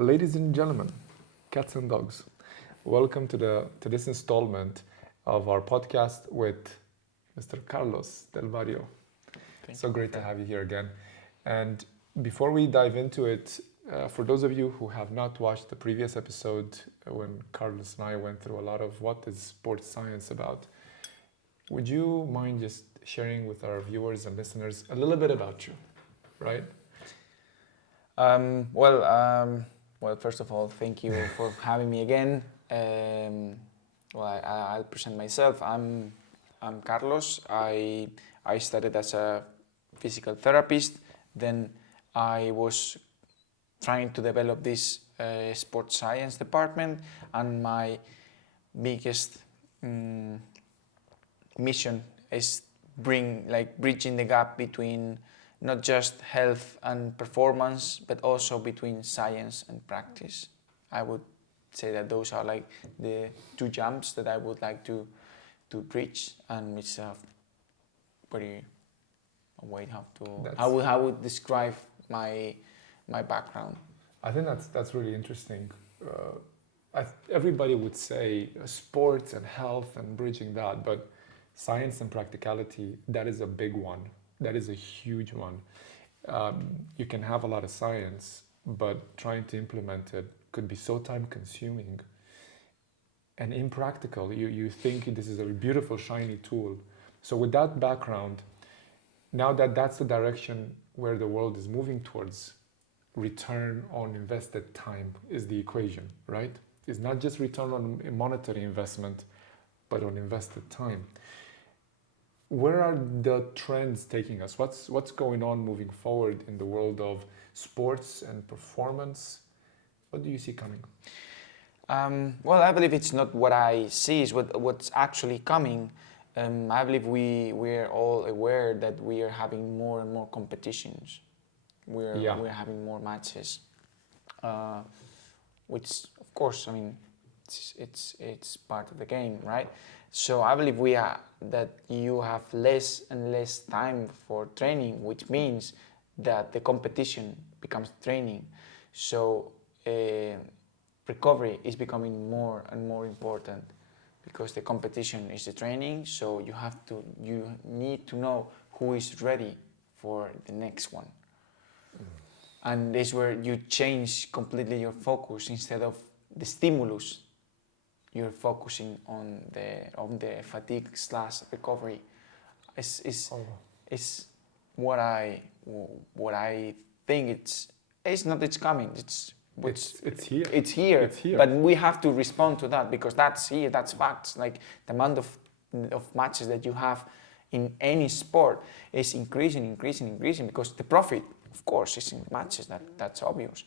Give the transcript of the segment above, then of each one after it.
Ladies and gentlemen, cats and dogs, welcome to this installment of our podcast with Mr. Carlos del Bario. So great to have you here again. And before we dive into it, for those of you who have not watched the previous episode when Carlos and I went through a lot of what is sports science about, would you mind just sharing with our viewers and listeners a little bit about you, right? Well, first of all, thank you for having me again. I'll present myself. I'm Carlos. I started as a physical therapist. Then I was trying to develop this sports science department, and my biggest mission is bridging the gap between not just health and performance, but also between science and practice. I would say that those are like the two jumps that I would like to bridge, and it's a pretty way how would describe my background. I think that's really interesting. Everybody would say sports and health and bridging that, but science and practicality, that is a big one. That is a huge one. You can have a lot of science, but trying to implement it could be so time consuming and impractical. You think this is a beautiful, shiny tool. So with that background, now that's the direction where the world is moving towards, return on invested time is the equation, right? It's not just return on monetary investment, but on invested time. Where are the trends taking us? What's going on moving forward in the world of sports and performance? What do you see coming? I believe it's not what I see, is what's actually coming. I believe we're all aware that we are having more and more competitions. We're having more matches, which of course, I mean, it's part of the game, right? So I believe that you have less and less time for training, which means that the competition becomes training. So recovery is becoming more and more important because the competition is the training. So you need to know who is ready for the next one. And this is where you change completely your focus. Instead of the stimulus, you're focusing on the fatigue / recovery. Is what I think it's coming. It's here. It's here. But we have to respond to that, because that's here. That's facts. Like the amount of matches that you have in any sport is increasing because the profit, of course, is in matches. That's obvious.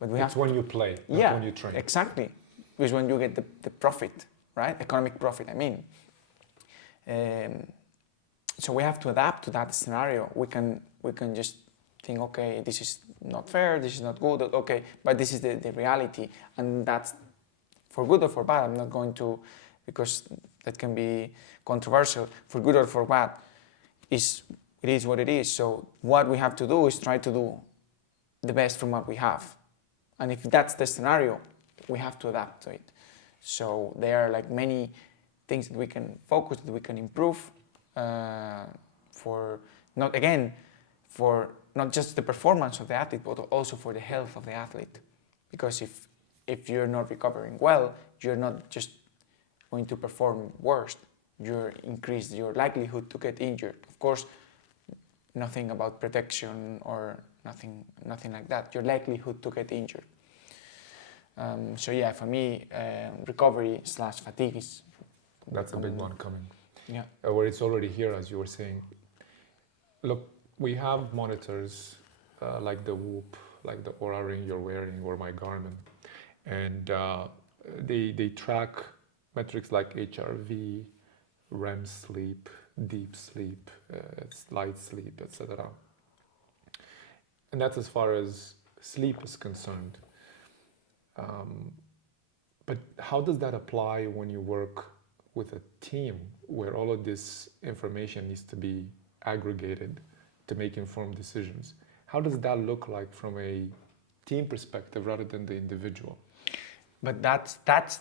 But when you play, not when you train. Exactly. Is when you get the profit, right? Economic profit, I mean. So we have to adapt to that scenario. We can just think, okay, this is not fair, this is not good, okay, but this is the reality, and that's for good or for bad. I'm not going to, because that can be controversial. For good or for bad, it is what it is. So what we have to do is try to do the best from what we have, and if that's the scenario, we have to adapt to it. So there are like many things that we can focus, that we can improve for not just the performance of the athlete, but also for the health of the athlete. Because if you're not recovering well, you're not just going to perform worse. You increase your likelihood to get injured. Of course, nothing about protection or nothing like that. Your likelihood to get injured. For me, recovery / fatigue is... That's a big one coming. Yeah. Where it's already here, as you were saying. Look, we have monitors like the Whoop, like the Oura Ring you're wearing, or my Garmin. And they track metrics like HRV, REM sleep, deep sleep, light sleep, etc. And that's as far as sleep is concerned. But how does that apply when you work with a team where all of this information needs to be aggregated to make informed decisions? How does that look like from a team perspective rather than the individual. But that's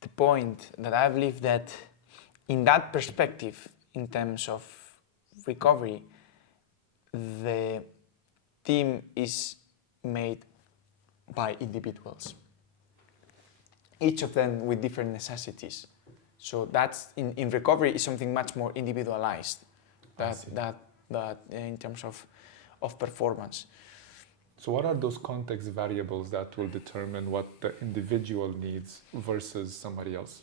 the point, that I believe that in that perspective, in terms of recovery, the team is made by individuals, each of them with different necessities. So that's in recovery is something much more individualized, that in terms of performance. So what are those context variables that will determine what the individual needs versus somebody else?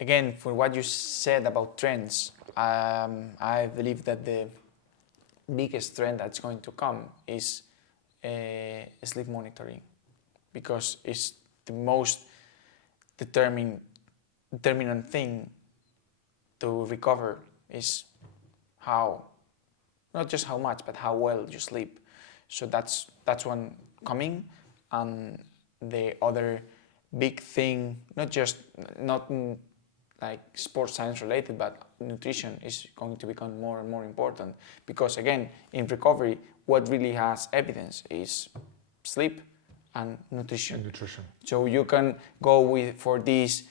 Again, for what you said about trends, I believe that the biggest trend that's going to come is sleep monitoring, because it's the most determinant thing to recover is how, not just how much, but how well you sleep. So that's one coming. And the other big thing, not like sports science related, but nutrition is going to become more and more important, because again, in recovery, what really has evidence is sleep and nutrition. So you can go for these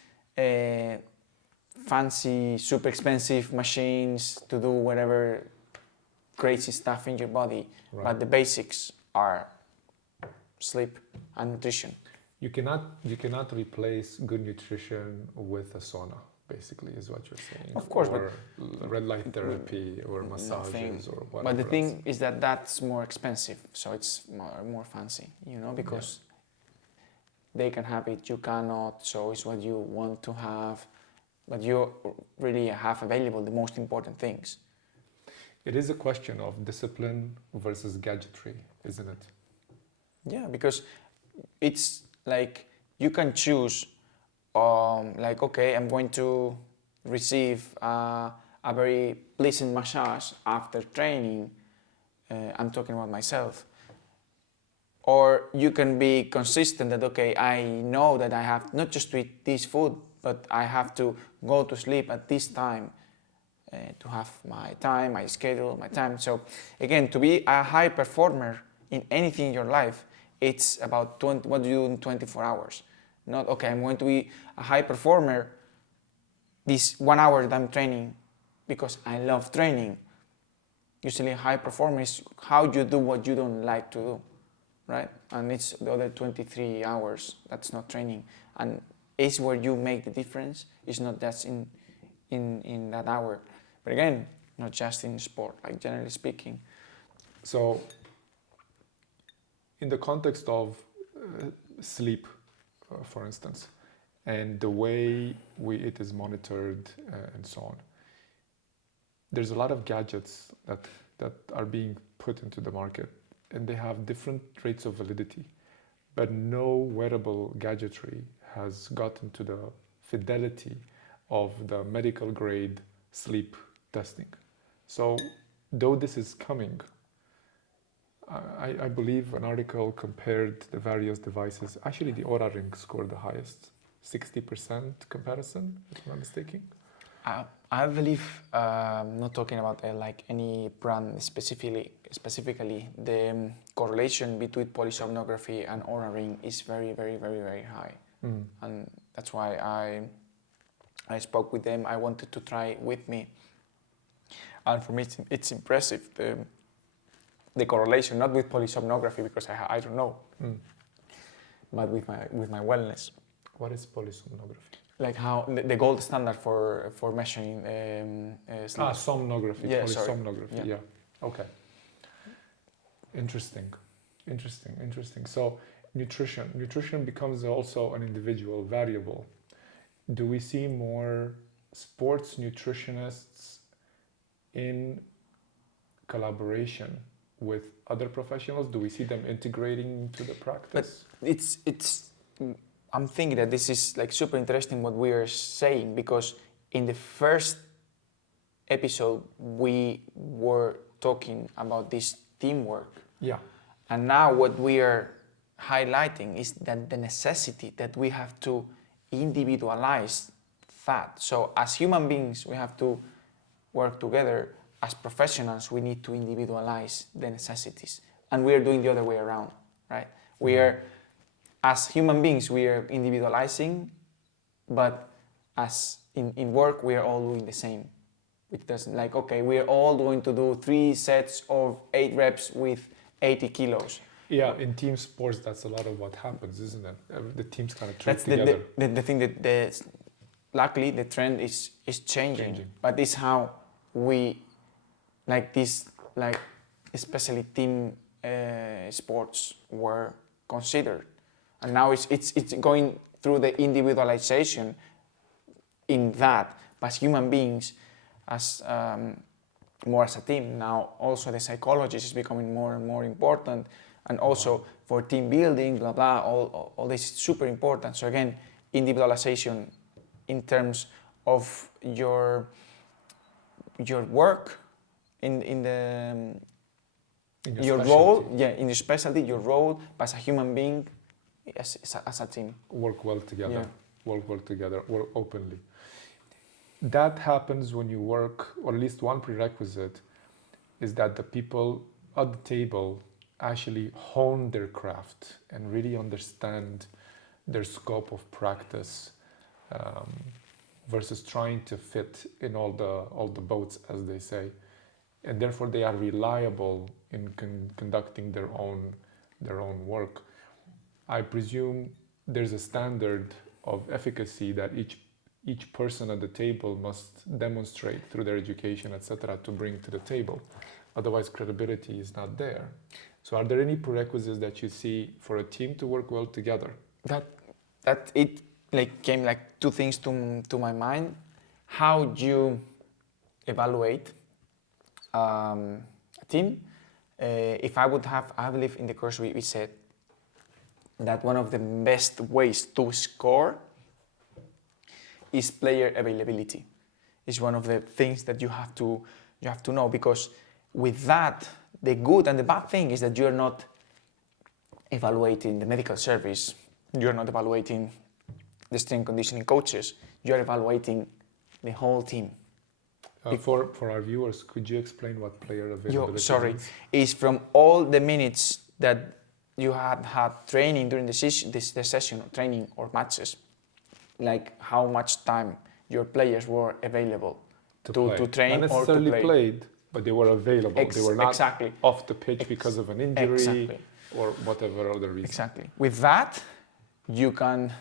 fancy, super expensive machines to do whatever crazy stuff in your body, right. But the basics are sleep and nutrition. You cannot replace good nutrition with a sauna, basically, is what you're saying. Of course, or red light therapy or massages or whatever. But the thing is that that's more expensive, so it's more fancy, because they can have it, you cannot, so it's what you want to have, but you really have available the most important things. It is a question of discipline versus gadgetry, isn't it? Yeah, because it's like you can choose, okay, I'm going to receive a very pleasant massage after training. I'm talking about myself. Or you can be consistent that, okay, I know that I have not just to eat this food, but I have to go to sleep at this time to have my time, my schedule, my time. So again, to be a high performer in anything in your life, it's about what you do in 24 hours. Not, okay, I'm going to be a high performer this 1 hour that I'm training because I love training. Usually high performer is how you do what you don't like to do, right? And it's the other 23 hours that's not training. And it's where you make the difference. It's not just in that hour. But again, not just in sport, like generally speaking. So in the context of sleep, for instance, and the way it is monitored and so on, there's a lot of gadgets that are being put into the market, and they have different rates of validity, but no wearable gadgetry has gotten to the fidelity of the medical grade sleep testing. So though this is coming, I believe an article compared the various devices. Actually, the Oura Ring scored the highest, 60% comparison, if I'm not mistaken. I believe, not talking about like any brand specifically, the correlation between polysomnography and Oura Ring is very, very, very, very high. And that's why I spoke with them. I wanted to try it with me. And for me, it's impressive, the correlation, not with polysomnography, because I don't know, but with my wellness. What is polysomnography? Like how the gold standard for measuring sleep. Somnography, yeah, polysomnography, yeah. Okay. Interesting. So nutrition becomes also an individual variable. Do we see more sports nutritionists in collaboration with other professionals? Do we see them integrating into the practice? But I'm thinking that this is like super interesting what we are saying, because in the first episode we were talking about this teamwork. Yeah. And now what we are highlighting is that the necessity that we have to individualize that. So as human beings, we have to work together as professionals, we need to individualize the necessities. And we are doing the other way around, right? We are, as human beings, we are individualizing, but as in work, we are all doing the same. It doesn't like, okay, we are all going to do 3 sets of 8 reps with 80 kilos. Yeah, in team sports, that's a lot of what happens, isn't it? The teams kind of trip That's together. the thing that luckily the trend is changing. But this is how we, like this, like especially team sports were considered. And now it's going through the individualization in that, but as human beings, as more as a team. Now also the psychologist is becoming more and more important, and also for team building, blah blah, all this is super important. So again, individualization in terms of your work in your role, in your specialty, your role, but as a human being, as a team. Work well together, work openly. That happens when you work, or at least one prerequisite is that the people at the table actually hone their craft and really understand their scope of practice, versus trying to fit in all the boats, as they say, and therefore they are reliable in conducting their own work. I presume there's a standard of efficacy that each person at the table must demonstrate through their education, etc., to bring to the table. Otherwise, credibility is not there. So are there any prerequisites that you see for a team to work well together? That it came like 2 things to my mind. How do you evaluate a team? If I would have, I believe in the course we said that one of the best ways to score is player availability. It's one of the things that you have to know, because with that, the good and the bad thing is that you're not evaluating the medical service, you're not evaluating the strength and conditioning coaches, you're evaluating the whole team. For our viewers, could you explain what player availability is? Is from all the minutes that you had training during the session or training or matches, like how much time your players were available to train not or to play. Played, but they were available. They were not off the pitch because of an injury or whatever other reason. Exactly. With that, you can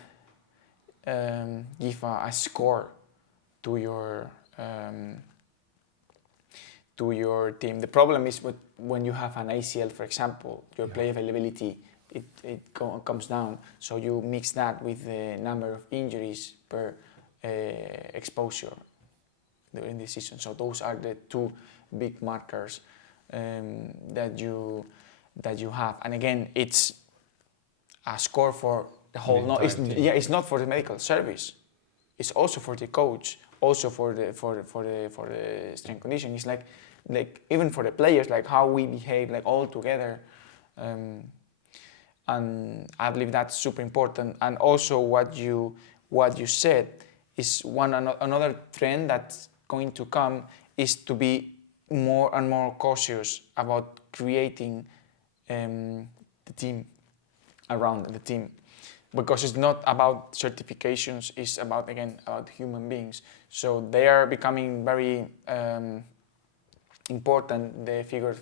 give a score to your team. The problem is when you have an ACL, for example, your play availability comes down. So you mix that with the number of injuries per exposure during the season. So those are the 2 big markers that you have. And again, it's a score for the whole. It's not for the medical service. It's also for the coach. Also for the strength conditioning. It's like even for the players, like how we behave, like all together. And I believe that's super important. And also what you said is another trend that's going to come is to be more and more cautious about creating the team around the team, because it's not about certifications, it's about human beings. So they are becoming very important, the figure of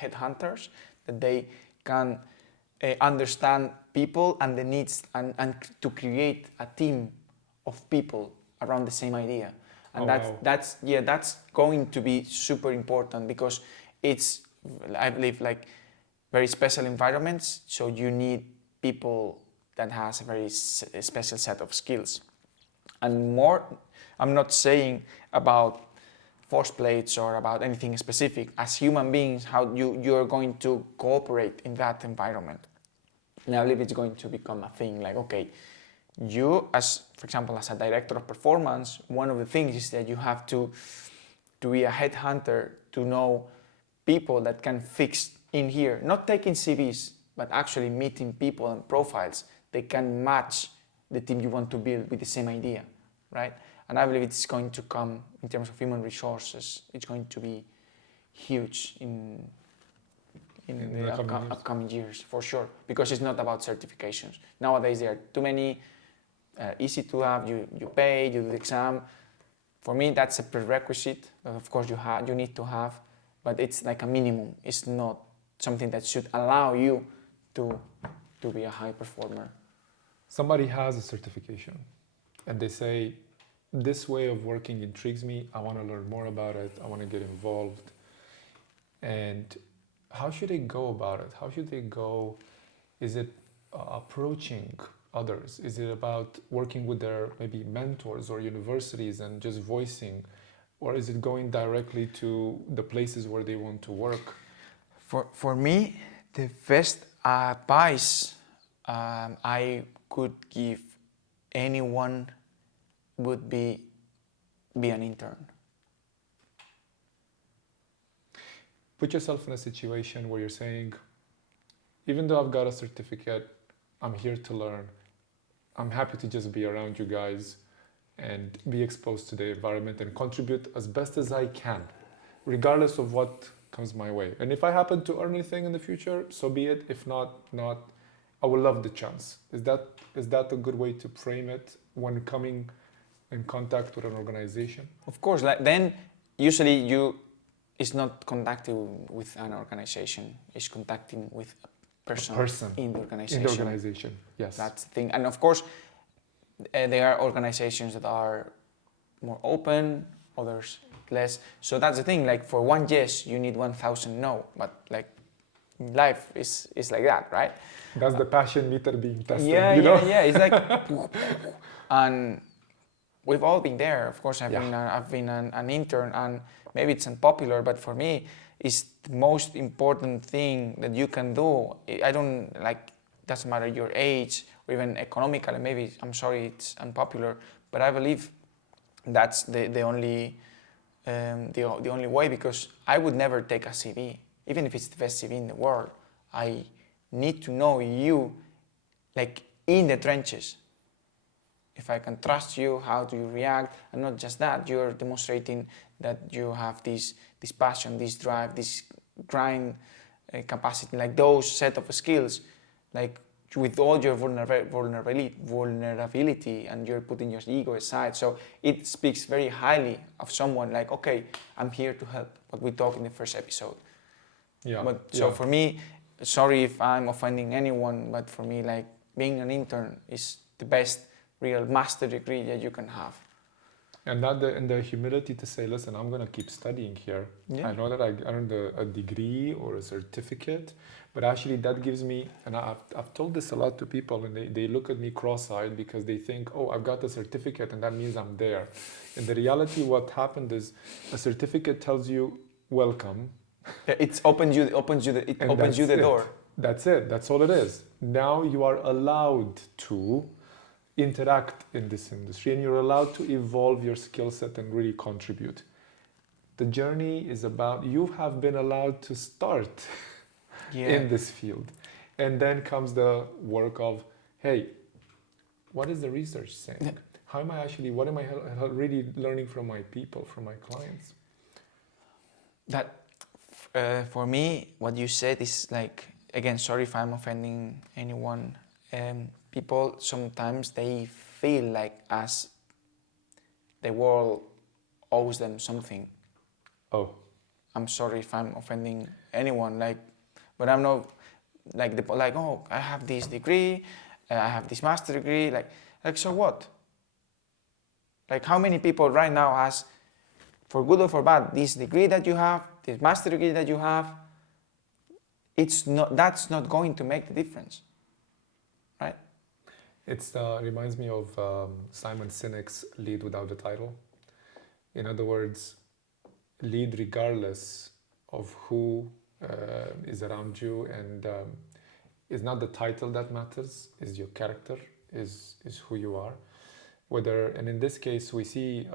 headhunters, that they can understand people and the needs and to create a team of people around the same idea. And that's going to be super important, because it's, I believe, like very special environments, so you need people that has a very special set of skills. And more, I'm not saying about force plates or about anything specific. As human beings, how you're going to cooperate in that environment. And I believe it's going to become a thing, like, okay, you, as for example, as a director of performance, one of the things is that you have to be a headhunter, to know people that can fix in here, not taking CVs, but actually meeting people and profiles. They can match the team you want to build with the same idea, right? And I believe it's going to come in terms of human resources. It's going to be huge in In the the coming years. upcoming years, for sure, because it's not about certifications. Nowadays, there are too many, easy to have, you pay, you do the exam. For me, that's a prerequisite that of course you need to have, but it's like a minimum. It's not something that should allow you to be a high performer. Somebody has a certification and they say, this way of working intrigues me, I want to learn more about it, I want to get involved. And how should they go about it? How should they go? Is it approaching others? Is it about working with their maybe mentors or universities and just voicing? Or is it going directly to the places where they want to work? For me, the best advice I could give anyone would be an intern. Put yourself in a situation where you're saying, even though I've got a certificate, I'm here to learn. I'm happy to just be around you guys and be exposed to the environment and contribute as best as I can, regardless of what comes my way. And if I happen to earn anything in the future, so be it. If not, I would love the chance. Is that a good way to frame it when coming in contact with an organization? Of course, like then usually it's not contacting with an organization, it's contacting with a person in the organization. In the organization, yes. That's the thing. And of course, there are organizations that are more open, others less. So that's the thing, like for one yes, you need 1,000 no, but like life is like that, right? That's the passion meter being tested, yeah, you know? It's like, and we've all been there. Of course, I've been an intern, and maybe it's unpopular, but for me, it's the most important thing that you can do. I don't like, doesn't matter your age or even economically. Maybe I'm sorry, it's unpopular, but I believe that's the only way, because I would never take a CV, even if it's the best CV in the world. I need to know you, like in the trenches. If I can trust you, how do you react? And not just that, you're demonstrating that you have this passion, this drive, this grind capacity, like those set of skills, like with all your vulnerability, and you're putting your ego aside. So it speaks very highly of someone, like, okay, I'm here to help, what we talked in the first episode. For me, sorry if I'm offending anyone, but for me, like, being an intern is the best real master degree that you can have. And the humility to say, listen, I'm going to keep studying here. Yeah. I know that I earned a degree or a certificate, but actually that gives me, and I've told this a lot to people, and they look at me cross-eyed because they think, oh, I've got a certificate and that means I'm there. In the reality, what happened is a certificate tells you, welcome. It opens you the door. That's it. That's all it is. Now you are allowed to interact in this industry, and you're allowed to evolve your skill set and really contribute. The journey is about, you have been allowed to start in this field. And then comes the work of, hey, what is the research saying? What am I really learning from my people, from my clients? That, for me, what you said is like, again, sorry if I'm offending anyone. People sometimes they feel like as the world owes them something. Oh. I'm sorry if I'm offending anyone, like, but I'm not like oh, I have this degree, I have this master degree, like so what? Like how many people right now has, for good or for bad, this degree that you have, this master degree that you have, that's not going to make the difference. Right? It reminds me of Simon Sinek's lead without the title. In other words, lead regardless of who is around you, and it's not the title that matters, it's your character, is who you are. And in this case, we see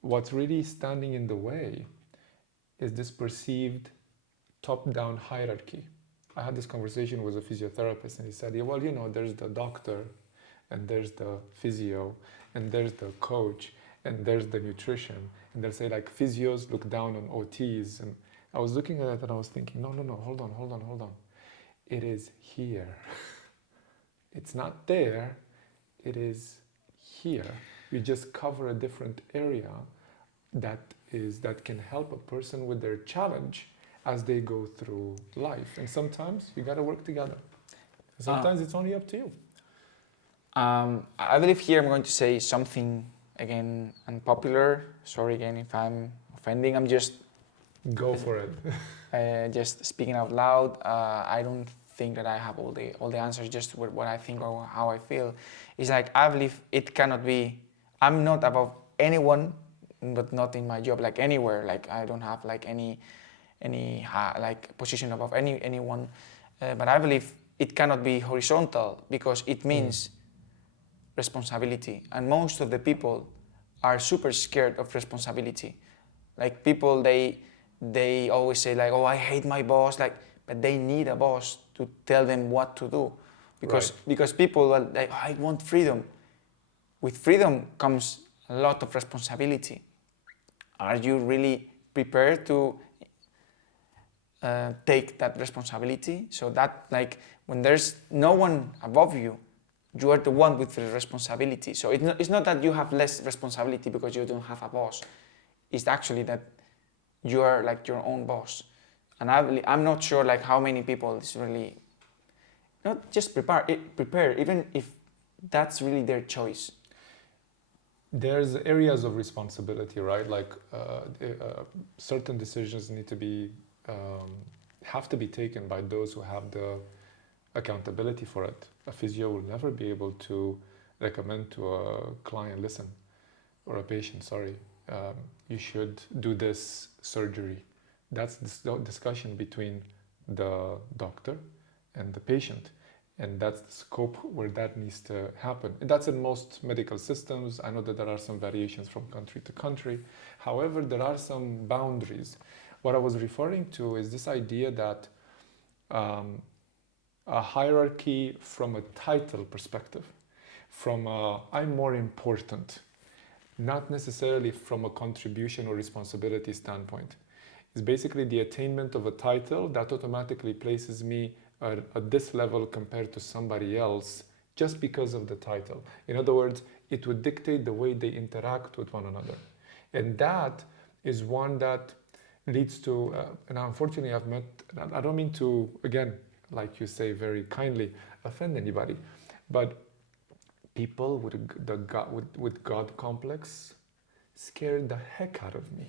what's really standing in the way is this perceived top-down hierarchy. I had this conversation with a physiotherapist, and he said, yeah, well, there's the doctor, and there's the physio, and there's the coach, and there's the nutrition, and they'll say like physios look down on OTs, and I was looking at it and I was thinking, no, hold on. It is here. It's not there, it is here. You just cover a different area that can help a person with their challenge as they go through life. And sometimes you gotta work together. Sometimes it's only up to you. I believe here I'm going to say something again unpopular. Sorry again if I'm offending. I'm just go for it. Just speaking out loud. I don't think that I have all the answers. Just what I think or how I feel. It's like I believe it cannot be. I'm not above anyone, but not in my job. Like anywhere. Like I don't have like any like position above anyone. But I believe it cannot be horizontal because it means responsibility, and most of the people are super scared of responsibility. Like people, they always say like, oh, I hate my boss, like, but they need a boss to tell them what to do, because people are like, oh, I want freedom. With freedom comes a lot of responsibility. Are you really prepared to take that responsibility? So that like when there's no one above you, you are the one with the responsibility. So it's not that you have less responsibility because you don't have a boss. It's actually that you are like your own boss. And I'm not sure like how many people is really not just prepare, even if that's really their choice. There's areas of responsibility, right? Like certain decisions need to be have to be taken by those who have the accountability for it. A physio will never be able to recommend to a client, listen, or a patient, sorry, you should do this surgery. That's the discussion between the doctor and the patient. And that's the scope where that needs to happen. And that's in most medical systems. I know that there are some variations from country to country. However, there are some boundaries. What I was referring to is this idea that a hierarchy from a title perspective, from I'm more important, not necessarily from a contribution or responsibility standpoint. It's basically the attainment of a title that automatically places me at this level compared to somebody else just because of the title. In other words, it would dictate the way they interact with one another. And that is one that leads to, and unfortunately I've met, I don't mean to, again, like you say very kindly, offend anybody, but people with God complex scared the heck out of me.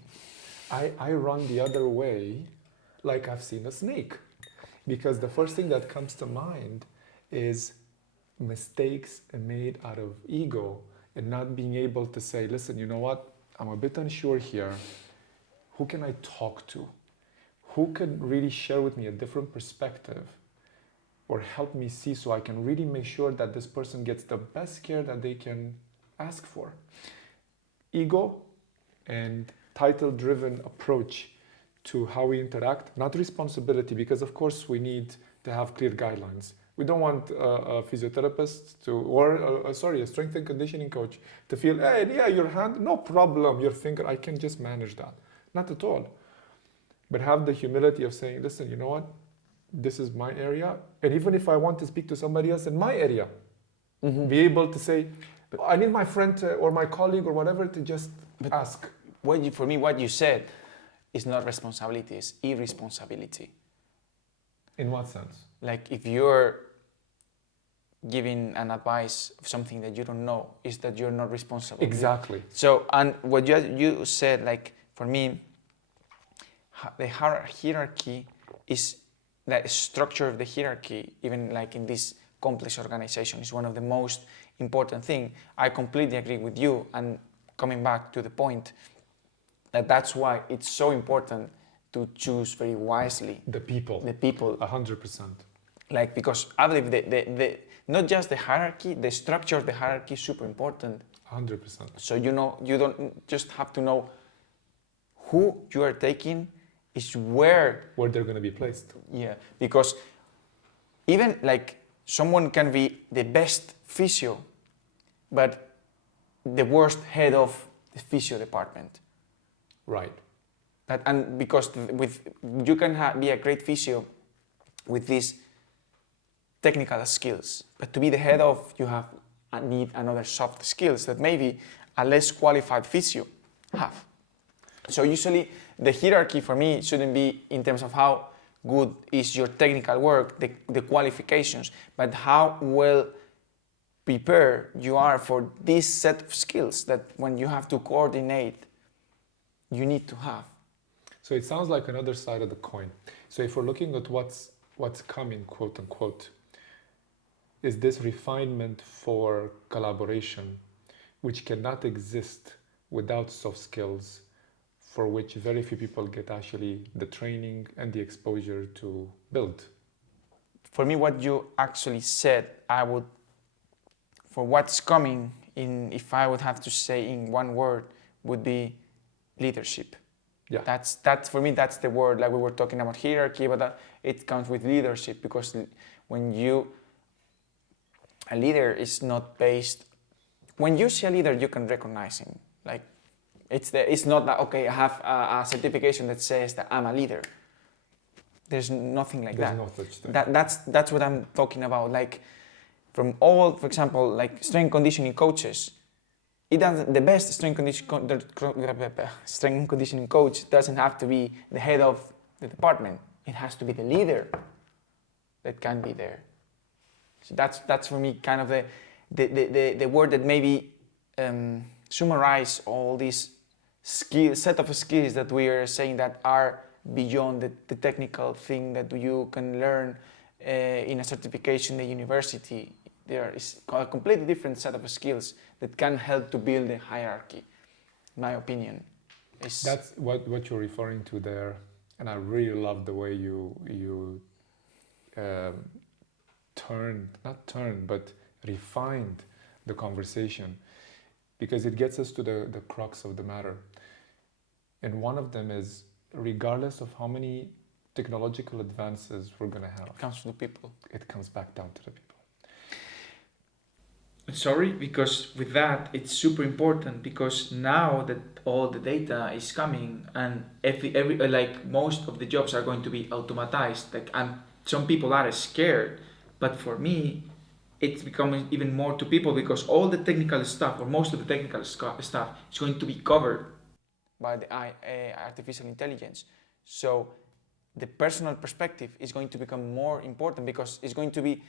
I run the other way like I've seen a snake, because the first thing that comes to mind is mistakes made out of ego and not being able to say, listen, you know what, I'm a bit unsure here. Who can I talk to? Who can really share with me a different perspective or help me see so I can really make sure that this person gets the best care that they can ask for? Ego and title-driven approach to how we interact, not responsibility, because of course we need to have clear guidelines. We don't want a physiotherapist to, or a strength and conditioning coach to feel, hey, yeah, your hand, no problem, your finger, I can just manage that. Not at all. But have the humility of saying, listen, you know what? This is my area. And even if I want to speak to somebody else in my area, be able to say, I need my friend or my colleague or whatever to just ask. For me, what you said is not responsibility, it's irresponsibility. In what sense? Like if you're giving an advice of something that you don't know, is that you're not responsible. Exactly. So, and what you said, like for me, the hierarchy is the structure of the hierarchy, even like in this complex organization, is one of the most important thing. I completely agree with you, and coming back to the point, that's why it's so important to choose very wisely. The people. 100%. Like, because I believe the not just the hierarchy, the structure of the hierarchy is super important. 100%. So you don't just have to know who you are taking, is where they're going to be placed. Yeah, because even like someone can be the best physio, but the worst head of the physio department. Right. And because you can be a great physio with these technical skills, but to be the head of, you need another soft skills that maybe a less qualified physio have. So usually the hierarchy for me shouldn't be in terms of how good is your technical work, the qualifications, but how well prepared you are for this set of skills that when you have to coordinate, you need to have. So it sounds like another side of the coin. So if we're looking at what's coming, quote unquote, is this refinement for collaboration, which cannot exist without soft skills, for which very few people get actually the training and the exposure to build. For me, what you actually said, for what's coming, if I would have to say in one word, would be leadership. Yeah. That's for me, that's the word. Like we were talking about hierarchy, but it comes with leadership, because when a leader is not based. When you see a leader, you can recognize him. Like it's not that okay. I have a certification that says that I'm a leader. There's nothing like that. There's no such thing. That's what I'm talking about. Like from all, for example, like strength and conditioning coaches. The best strength and conditioning coach doesn't have to be the head of the department. It has to be the leader that can be there. So that's for me kind of the word that maybe summarize all these set of skills that we are saying that are beyond the technical thing that you can learn in a certification in the university. There is a completely different set of skills that can help to build a hierarchy, in my opinion. That's what you're referring to there, and I really love the way you refined the conversation, because it gets us to the crux of the matter. And one of them is, regardless of how many technological advances we're going to have, It comes to the people. It comes back down to the people. Sorry, because with that it's super important, because now that all the data is coming and every like most of the jobs are going to be automatized, like some people are scared, but for me it's becoming even more to people, because all the technical stuff, or most of the technical stuff, is going to be covered by the artificial intelligence. So the personal perspective is going to become more important, because it's going to be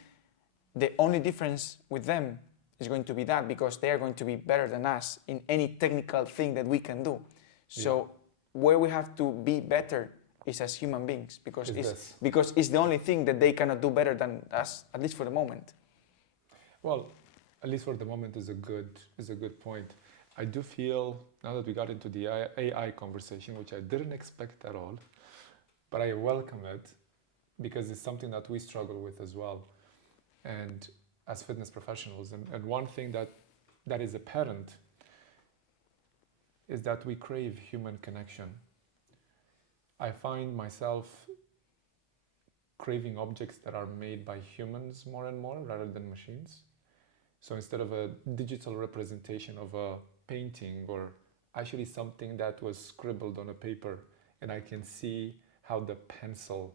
the only difference with them is going to be that, because they are going to be better than us in any technical thing that we can do. So where we have to be better is as human beings, because it's the only thing that they cannot do better than us, at least for the moment. Well, at least for the moment is a good point. I do feel, now that we got into the AI conversation, which I didn't expect at all, but I welcome it, because it's something that we struggle with as well, and as fitness professionals. And one thing that is apparent is that we crave human connection. I find myself craving objects that are made by humans more and more rather than machines. So instead of a digital representation of a painting, or actually something that was scribbled on a paper, and I can see how the pencil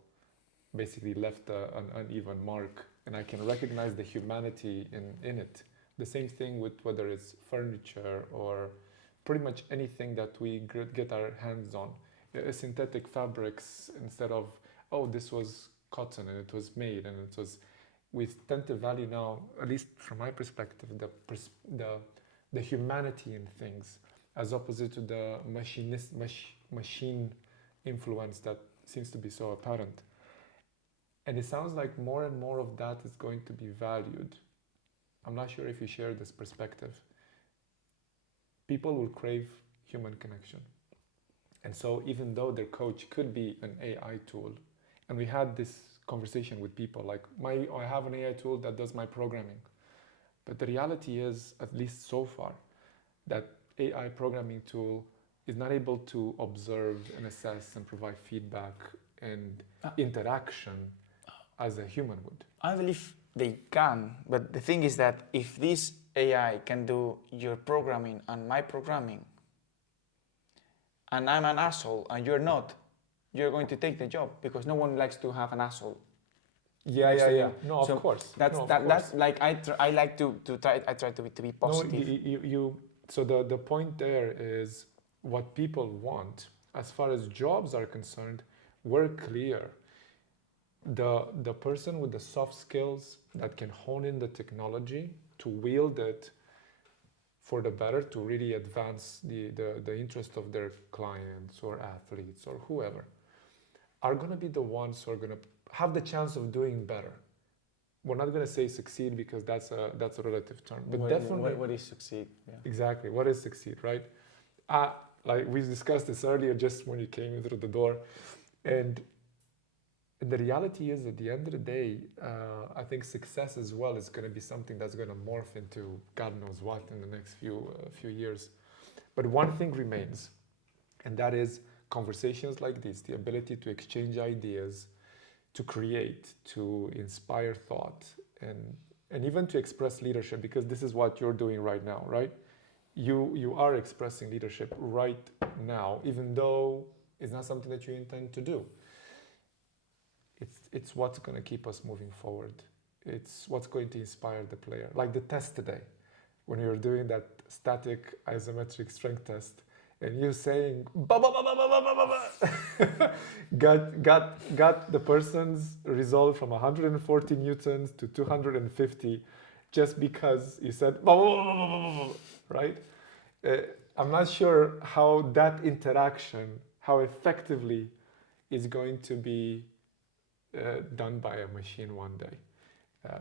basically left an uneven mark, and I can recognize the humanity in it. The same thing with whether it's furniture or pretty much anything that we get our hands on. Synthetic fabrics, instead of, oh, this was cotton and it was made and it was, we tend to value now, at least from my perspective, the humanity in things, as opposite to the machine influence that seems to be so apparent. And it sounds like more and more of that is going to be valued. I'm not sure if you share this perspective. People will crave human connection. And so even though their coach could be an AI tool, and we had this conversation with people like, I have an AI tool that does my programming. But the reality is, at least so far, that AI programming tool is not able to observe and assess and provide feedback and interaction as a human would. I believe they can, but the thing is that if this AI can do your programming and my programming, and I'm an asshole and you're not, you're going to take the job because no one likes to have an asshole. Yeah, next yeah, to yeah. you. No, So of course. That's No, of that. course. That's like I like to try. I try to be No, positive. so the point there is what people want as far as jobs are concerned, we're clear. The person with the soft skills that can hone in the technology to wield it for the better, to really advance the interest of their clients or athletes or whoever, are going to be the ones who are going to have the chance of doing better. We're not going to say succeed because that's a relative term, but definitely what is succeed? Yeah. exactly what is succeed, right? Like we discussed this earlier, just when you came in through the door, and the reality is, at the end of the day, I think success as well is going to be something that's going to morph into God knows what in the next few years. But one thing remains, and that is conversations like this, the ability to exchange ideas, to create, to inspire thought, and even to express leadership, because this is what you're doing right now, right? You are expressing leadership right now, even though it's not something that you intend to do. It's what's going to keep us moving forward. It's what's going to inspire the player. Like the test today, when you're doing that static isometric strength test, and you saying ba ba ba ba ba ba ba ba, got the person's result from 140 newtons to 250, just because you said ba ba ba ba ba ba ba, right? I'm not sure how that interaction, how effectively, is going to be done by a machine one day.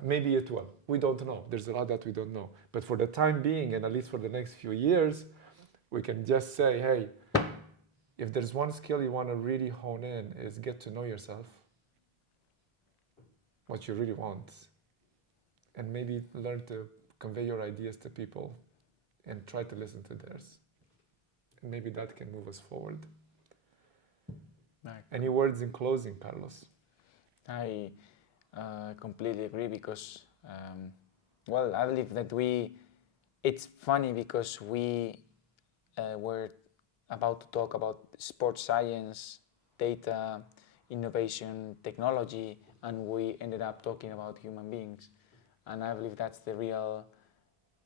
Maybe it will. We don't know. There's a lot that we don't know. But for the time being, and at least for the next few years, we can just say, hey, if there's one skill you want to really hone in, is get to know yourself, what you really want, and maybe learn to convey your ideas to people and try to listen to theirs. And maybe that can move us forward. Any words in closing, Carlos? I completely agree because, well, I believe that it's funny because we were about to talk about sports science, data, innovation, technology, and we ended up talking about human beings. And I believe that's the real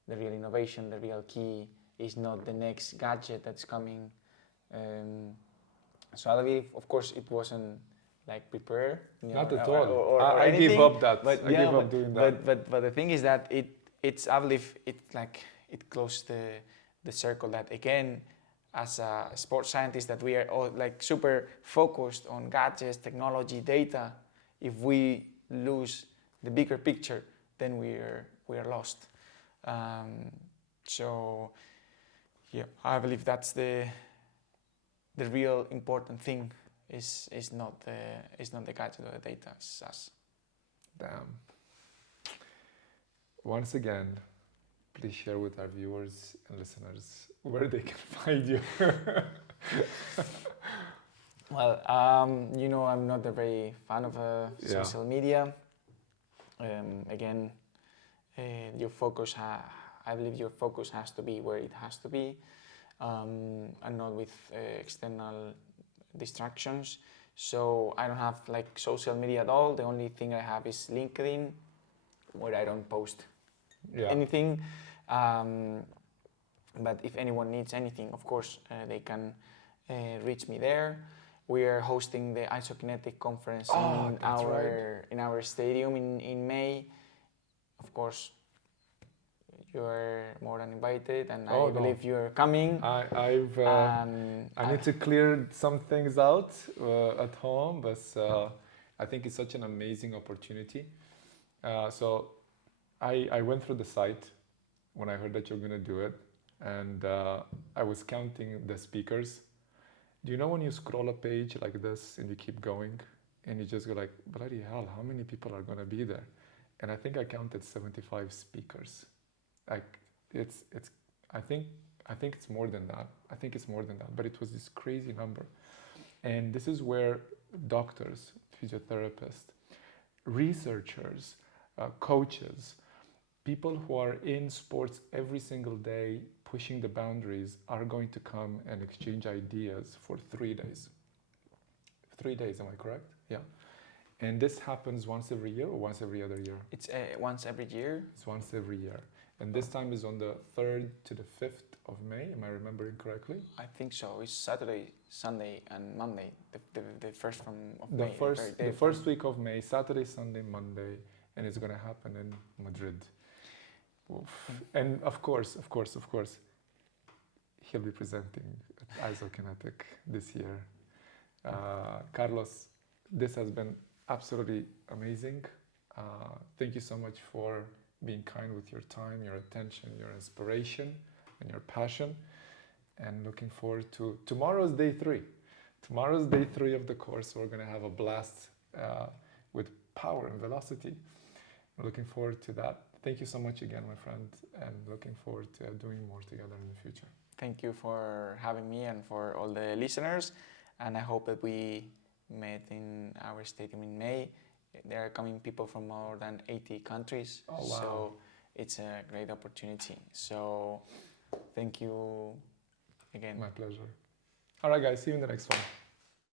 innovation, the real key is not the next gadget that's coming. So I believe, of course, it wasn't like prepared. Not at all. Or I anything, gave up that. But I gave up doing that. But the thing is that it's I believe it closed the circle that again, as a sports scientist, that we are all like super focused on gadgets, technology, data. If we lose the bigger picture, then we are lost. So yeah, I believe that's the real important thing is not the gadget or the data, it's us. Damn. Once again, please share with our viewers and listeners where they can find you. Well, I'm not a very fan of social media. Again, your focus, I believe your focus has to be where it has to be, and not with external distractions. So I don't have like social media at all. The only thing I have is LinkedIn, where I don't post anything. But if anyone needs anything, of course, they can reach me there. We are hosting the Isokinetic conference in our stadium in May. Of course, you are more than invited, and I believe you're coming. I need to clear some things out at home, but I think it's such an amazing opportunity. So I went through the site when I heard that you're going to do it, and I was counting the speakers. Do you know when you scroll a page like this and you keep going and you just go like, bloody hell, how many people are going to be there? And I think I counted 75 speakers. Like I think it's more than that. I think it's more than that, but it was this crazy number. And this is where doctors, physiotherapists, researchers, coaches, people who are in sports every single day, pushing the boundaries, are going to come and exchange ideas for 3 days. 3 days, am I correct? Yeah. And this happens once every year or once every other year? It's once every year. It's once every year. And this time is on the 3rd to the 5th of May. Am I remembering correctly? I think so. It's Saturday, Sunday, and Monday. The first of The May. first week of May, Saturday, Sunday, Monday, and it's going to happen in Madrid. Oof. And of course, he'll be presenting at Isokinetic this year. Carlos, this has been absolutely amazing. Thank you so much for being kind with your time, your attention, your inspiration, and your passion. And looking forward to tomorrow's day 3. Tomorrow's day 3 of the course. We're going to have a blast with power and velocity. Looking forward to that. Thank you so much again, my friend, and looking forward to doing more together in the future. Thank you for having me and for all the listeners. And I hope that we met in our stadium in May. There are coming people from more than 80 countries. Oh, wow. So it's a great opportunity. So thank you again. My pleasure. All right, guys. See you in the next one.